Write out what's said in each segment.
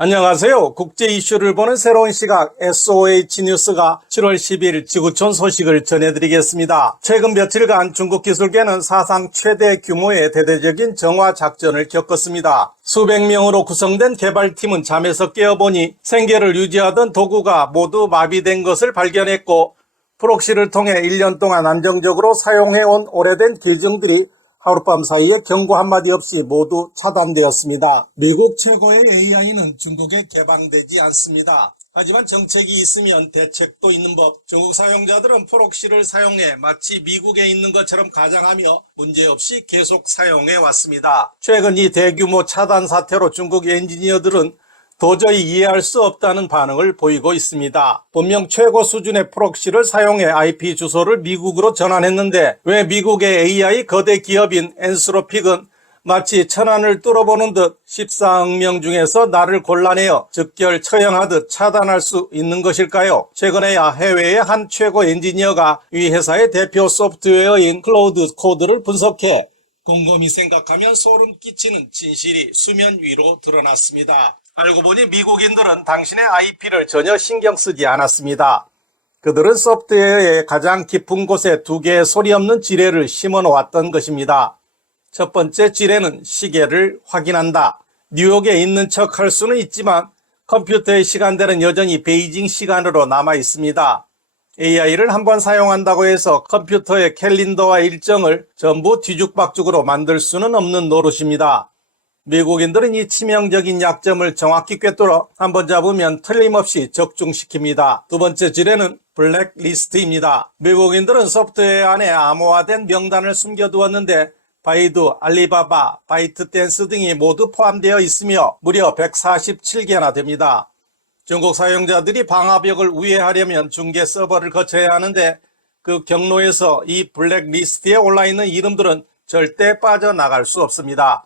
안녕하세요. 국제 이슈를 보는 새로운 시각 SOH 뉴스가 7월 10일 지구촌 소식을 전해드리겠습니다. 최근 며칠간 중국 기술계는 사상 최대 규모의 대대적인 정화 작전을 겪었습니다. 수백 명으로 구성된 개발팀은 잠에서 깨어보니 생계를 유지하던 도구가 모두 마비된 것을 발견했고, 프록시를 통해 1년 동안 안정적으로 사용해온 오래된 계정들이 하룻밤 사이에 경고 한마디 없이 모두 차단되었습니다. 미국 최고의 AI는 중국에 개방되지 않습니다. 하지만 정책이 있으면 대책도 있는 법. 중국 사용자들은 프록시를 사용해 마치 미국에 있는 것처럼 가장하며 문제없이 계속 사용해 왔습니다. 최근 이 대규모 차단 사태로 중국 엔지니어들은 도저히 이해할 수 없다는 반응을 보이고 있습니다. 분명 최고 수준의 프록시를 사용해 IP 주소를 미국으로 전환했는데 왜 미국의 AI 거대 기업인 엔스로픽은 마치 천안을 뚫어보는 듯 14억 명 중에서 나를 골라내어 즉결 처형하듯 차단할 수 있는 것일까요? 최근에야 해외의 한 최고 엔지니어가 이 회사의 대표 소프트웨어인 클로우드 코드를 분석해 곰곰이 생각하면 소름 끼치는 진실이 수면 위로 드러났습니다. 알고 보니 미국인들은 당신의 IP를 전혀 신경 쓰지 않았습니다. 그들은 소프트웨어의 가장 깊은 곳에 두 개의 소리 없는 지뢰를 심어 놓았던 것입니다. 첫 번째 지뢰는 시계를 확인한다. 뉴욕에 있는 척 할 수는 있지만 컴퓨터의 시간대는 여전히 베이징 시간으로 남아 있습니다. AI를 한번 사용한다고 해서 컴퓨터의 캘린더와 일정을 전부 뒤죽박죽으로 만들 수는 없는 노릇입니다. 미국인들은 이 치명적인 약점을 정확히 꿰뚫어 한번 잡으면 틀림없이 적중시킵니다. 두 번째 지뢰는 블랙리스트입니다. 미국인들은 소프트웨어 안에 암호화된 명단을 숨겨두었는데 바이두, 알리바바, 바이트댄스 등이 모두 포함되어 있으며 무려 147개나 됩니다. 중국 사용자들이 방화벽을 우회하려면 중계 서버를 거쳐야 하는데 그 경로에서 이 블랙리스트에 올라있는 이름들은 절대 빠져나갈 수 없습니다.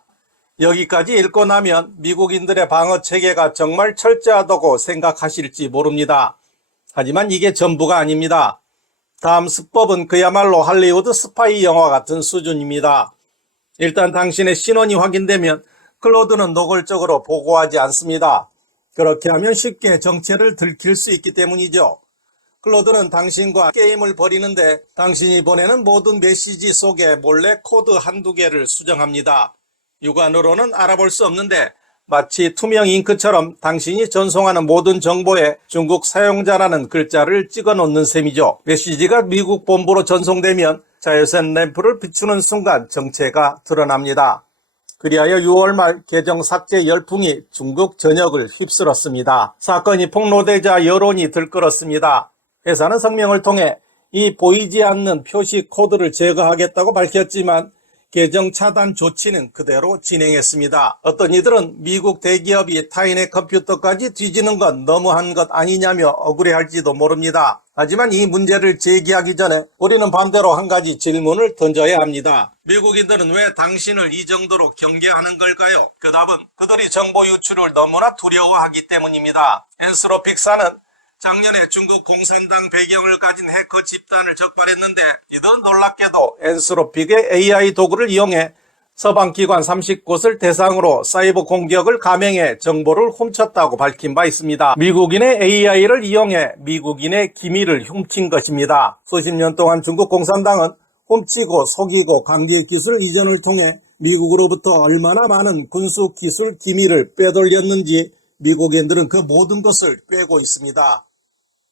여기까지 읽고 나면 미국인들의 방어 체계가 정말 철저하다고 생각하실지 모릅니다. 하지만 이게 전부가 아닙니다. 다음 수법은 그야말로 할리우드 스파이 영화 같은 수준입니다. 일단 당신의 신원이 확인되면 클로드는 노골적으로 보고하지 않습니다. 그렇게 하면 쉽게 정체를 들킬 수 있기 때문이죠. 클로드는 당신과 게임을 벌이는데 당신이 보내는 모든 메시지 속에 몰래 코드 한두 개를 수정합니다. 육안으로는 알아볼 수 없는데 마치 투명 잉크처럼 당신이 전송하는 모든 정보에 중국 사용자라는 글자를 찍어 놓는 셈이죠. 메시지가 미국 본부로 전송되면 자외선 램프를 비추는 순간 정체가 드러납니다. 그리하여 6월 말 계정 삭제 열풍이 중국 전역을 휩쓸었습니다. 사건이 폭로되자 여론이 들끓었습니다. 회사는 성명을 통해 이 보이지 않는 표시 코드를 제거하겠다고 밝혔지만 계정 차단 조치는 그대로 진행했습니다. 어떤 이들은 미국 대기업이 타인의 컴퓨터까지 뒤지는 건 너무한 것 아니냐며 억울해할지도 모릅니다. 하지만 이 문제를 제기하기 전에 우리는 반대로 한 가지 질문을 던져야 합니다. 미국인들은 왜 당신을 이 정도로 경계하는 걸까요? 그 답은 그들이 정보 유출을 너무나 두려워하기 때문입니다. 엔스로픽사는 작년에 중국 공산당 배경을 가진 해커 집단을 적발했는데 이들은 놀랍게도 엔스로픽의 AI 도구를 이용해 서방기관 30곳을 대상으로 사이버 공격을 감행해 정보를 훔쳤다고 밝힌 바 있습니다. 미국인의 AI를 이용해 미국인의 기밀을 훔친 것입니다. 수십 년 동안 중국 공산당은 훔치고 속이고 강제 기술 이전을 통해 미국으로부터 얼마나 많은 군수 기술 기밀을 빼돌렸는지 미국인들은 그 모든 것을 꿰고 있습니다.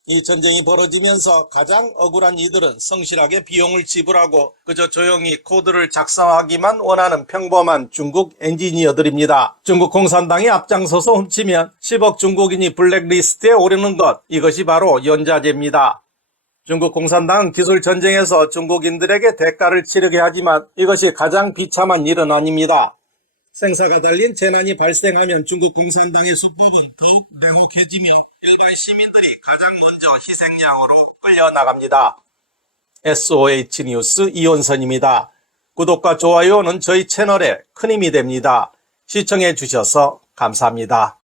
이 전쟁이 벌어지면서 가장 억울한 이들은 성실하게 비용을 지불하고 그저 조용히 코드를 작성하기만 원하는 평범한 중국 엔지니어들입니다. 중국 공산당이 앞장서서 훔치면 10억 중국인이 블랙리스트에 오르는 것, 이것이 바로 연자제입니다. 중국 공산당은 기술 전쟁에서 중국인들에게 대가를 치르게 하지만 이것이 가장 비참한 일은 아닙니다. 생사가 달린 재난이 발생하면 중국 공산당의 수법은 더욱 냉혹해지며 일반 시민들이 가장 먼저 희생양으로 끌려나갑니다. SOH 뉴스 이온선입니다. 구독과 좋아요는 저희 채널에 큰 힘이 됩니다. 시청해 주셔서 감사합니다.